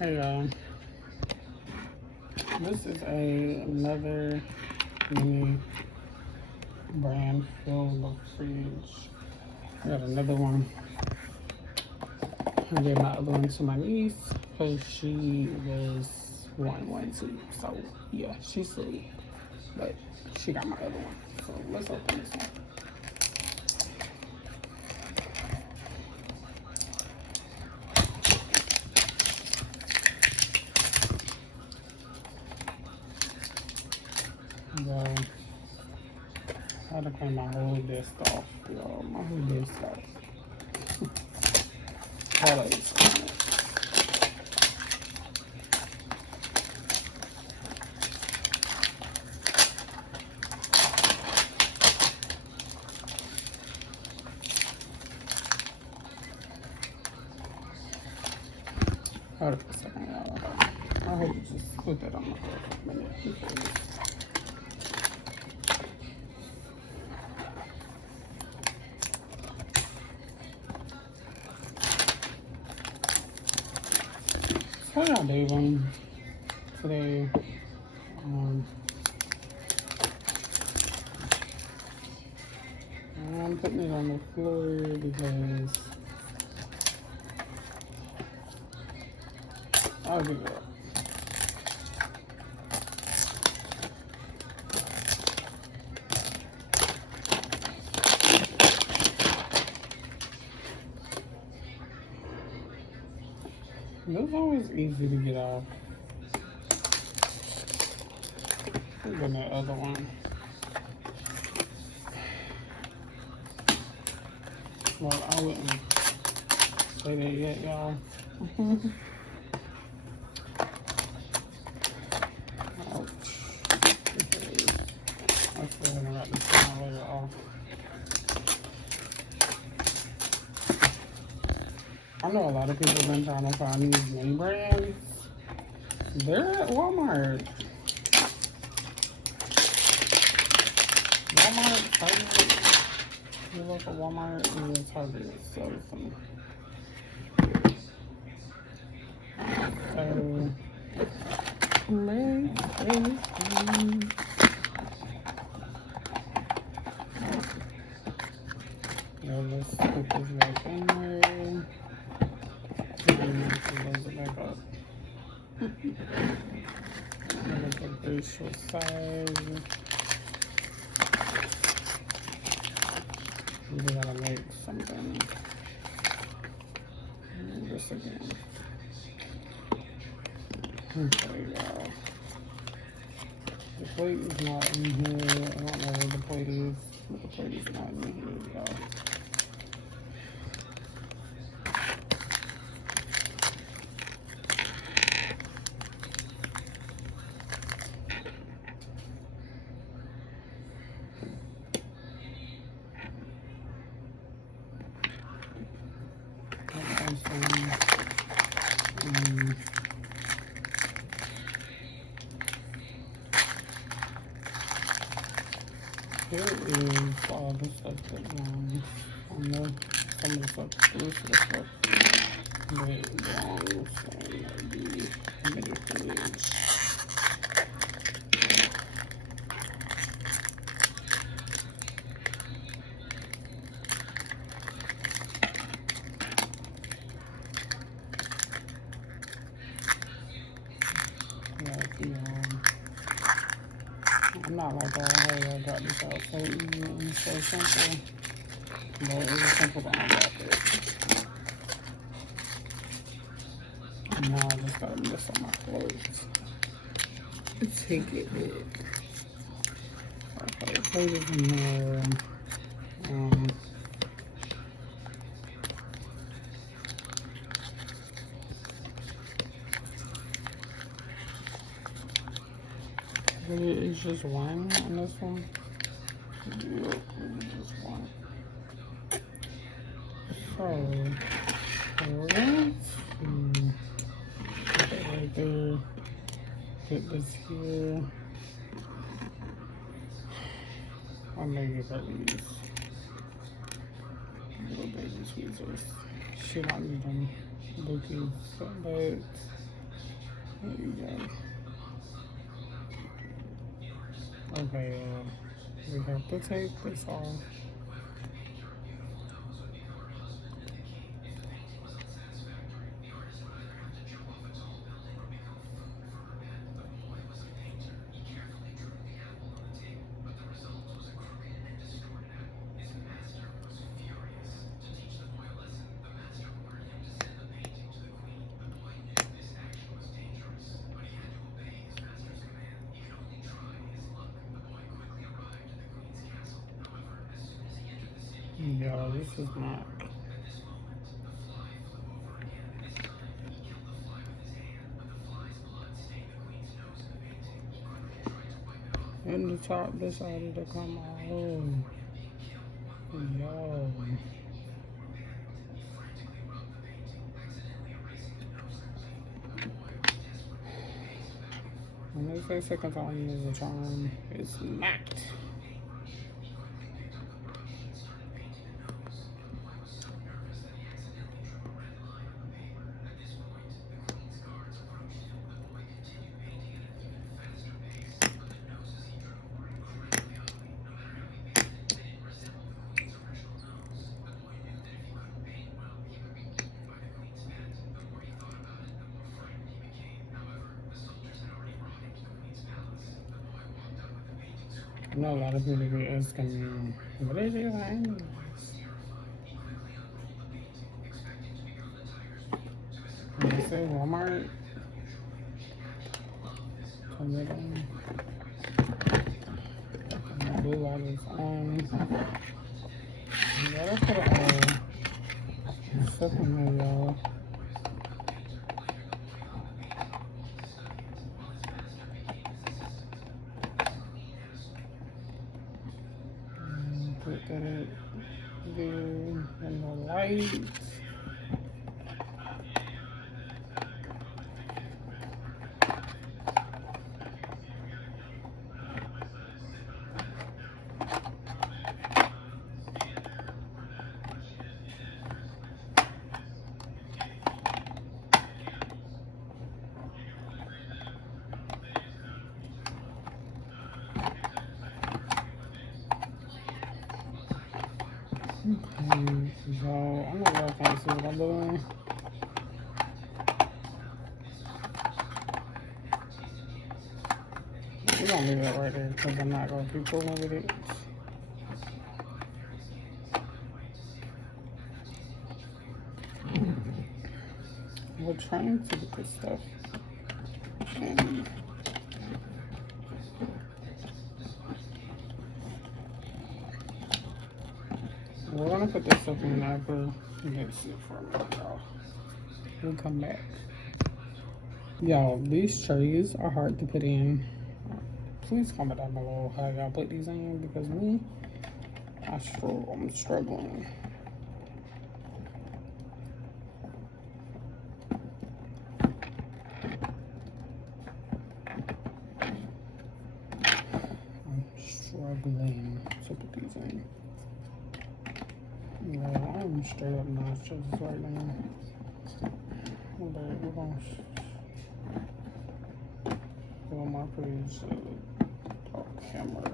Hey y'all, this is another mini brand full of fridge. I got another one. I gave my other one to my niece because she was wanting one too. So yeah, she's asleep, but she got my other one. So let's open this one. Well, I had to clean my whole desk off, y'all. My whole desk off. Holidays. Hold up a second, y'all. I hope you just put that on my floor for a minute. So y'all doing today? I'm putting it on the floor because I'll give it up. It's always easy to get off. I'm getting that other one. Well, I wouldn't say that yet, y'all. Ouch. I still haven't got this one later off. I know a lot of people have been trying to find these name brands. They're at Walmart. Target. You look at Walmart and Target. So let's put this back in there. And close it back up. Look at the facial size. We gotta make something. This again. Okay, y'all. The plate is not in here. I don't know where the plate is, but the plate is not in here, y'all. Here is all the stuff that belongs. I know some of the stuff, the rest of the stuff that belongs in the mini fridge. I'm not like, oh, hey, I got this out so easy and so simple. But it was simple to unwrap it. And now I just gotta mess up my clothes. Take it back. Okay, clothes is in there. It's just one on this one. Yep, just one. So, let's put that right there. Put this here. I may get rid of these little baby tweezers. She don't need them. Bookies, but There you go. Okay, we have to take this off. Yeah, this is not. And the top decided to come out. Yo. When they say second time is a charm, it's not. I know a lot of people be asking me, what is it like? When I say Walmart, come in. Blue light is on. You gotta put it on. Stuff in here, y'all. Put that in there and the lights. Okay, so I'm not really trying to see what I'm doing. We're gonna leave that right there because I'm not gonna be fooling with it. We're trying to get this stuff. And we're gonna put this stuff in after. Let's see for a minute, y'all. We'll come back. Y'all, these trays are hard to put in. Please comment down below how y'all put these in because me, I'm struggling. Struggling to put these in. Yeah, I'm straight up nauseous right now. But we're gonna film my page camera.